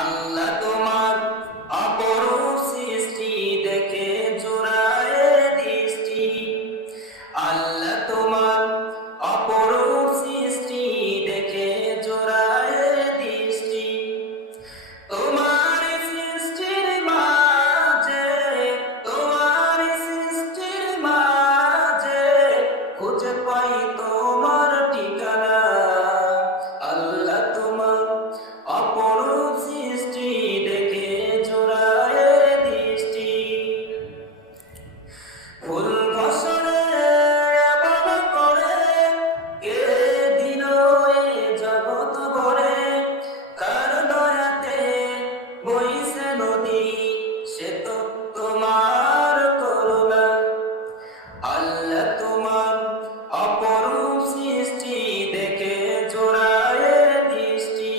আল্লাহ তোমার অপরূপ সৃষ্টি দেখে জোড়ায় দৃষ্টি। আল্লাহ তোমার অপরূপ সৃষ্টি দেখে জোড়ায় দৃষ্টি। তোমার সৃষ্টির মাঝে, তোমার সৃষ্টির মাঝে খুঁজে পাই তোমার ঠিকানা। আল্লাহ তোমার অপরূপ সৃষ্টি দেখে জোড়ায় দৃষ্টি। ফুল ফসলে আবাদ করে কে দিল এ জগৎ ভরে, কার দয়াতে বইছে নদী, সে তো তোমার করুণা। আল্লাহ তোমার অপরূপ সৃষ্টি দেখে জোড়ায় দৃষ্টি।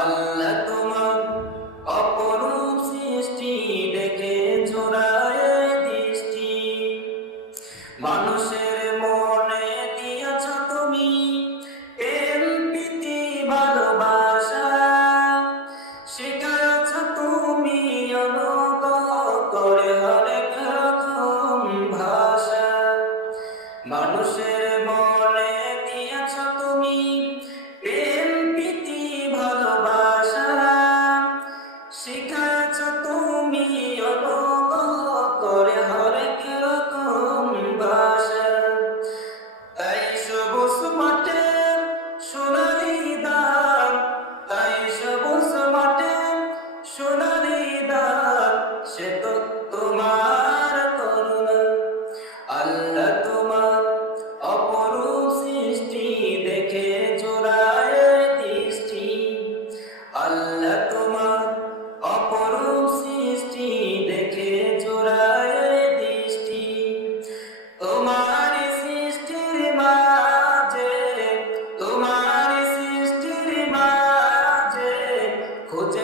আল্লাহ তোমার অপরূপ সৃষ্টি দেখে জোড়ায় দৃষ্টি। মানুষের মনে দিয়েছ তুমি প্রেম প্রীতি ভালোবাসা, শেখাচ্ছ তুমি অনুভব করে হরেক রকম ভাষা। মানুষের মনে দিয়েছ তুমি প্রেম প্রীতি ভালোবাসা, শিখাচ্ছ তুমি অনুভব করে হরেক রকম ভাষা। তাই সবুজ মাঠে সোনালি ধান, তাই সবুজ মাঠে সোনালি ধান, সে তো তোমার করুণা। আল্লাহ তোমার অপরূপ সৃষ্টি দেখে জোড়ায় দৃষ্টি। আল্লাহ তোমার অপরূপ সৃষ্টি দেখে জোড়ায় দৃষ্টি। তোমার সৃষ্টির মাঝে, তোমার সৃষ্টির মাঝে খুঁজে